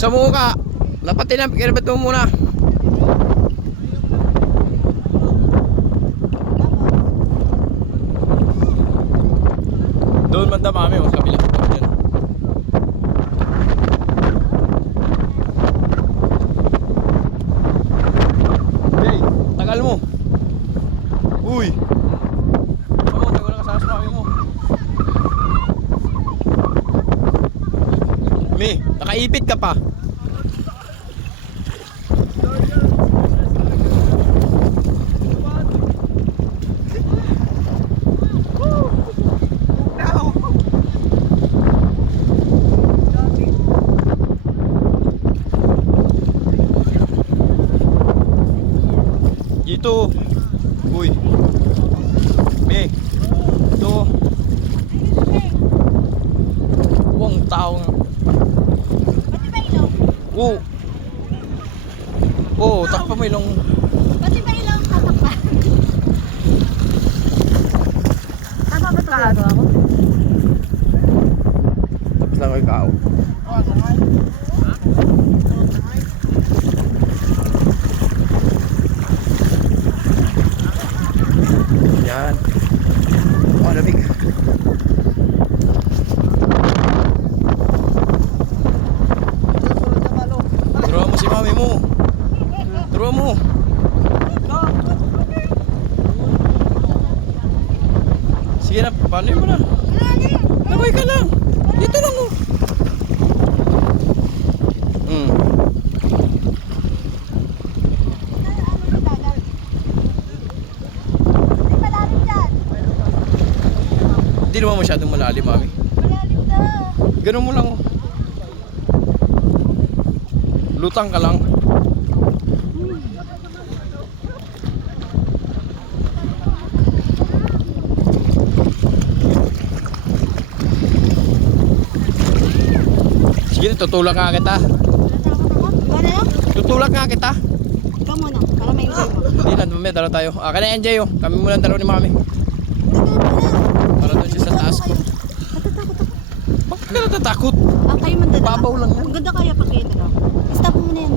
Sa muka. Lapatin na, kirabat mo muna. Doon banda mami, o sa kabila. Diyan. Hey, tagal mo. Uy. Oo, tagal na kasama sa mami mo. Mi, nakaipit ka pa. Dito. Uy. Me. Ito. Uwang tao nga. Pati ba ilong? Oo. Oo, takpa mo ilong. Pati ba ilong tatakpan? Tama ba ito ginagawa ko? Tapos lang ang ikaw. Yan. Oh, lamig. Turuan mo si mami mo. Turuan mo. Sige na, paano mo na? Lagay ka lang. Dito lang mo. Hindi naman masyadong malalim, mami. Malalim daw. Ganun mo lang, oh. Lutang ka lang. Sige, tutulak nga kita. Ikaw na yun? Tutulak nga kita. Ikaw muna, para may enjoy mo. Hindi lang, mamaya dalaw tayo. Ah, ka na enjoy, oh. Kami muna ang dalaw ni mami. Para doon siya sa taas ko. Natatakot ako. Bakit ka natatakot? Kayo man dalawa. Babaw lang yan. Ang ganda kaya pag kayo dalawa. Stop mo na yan.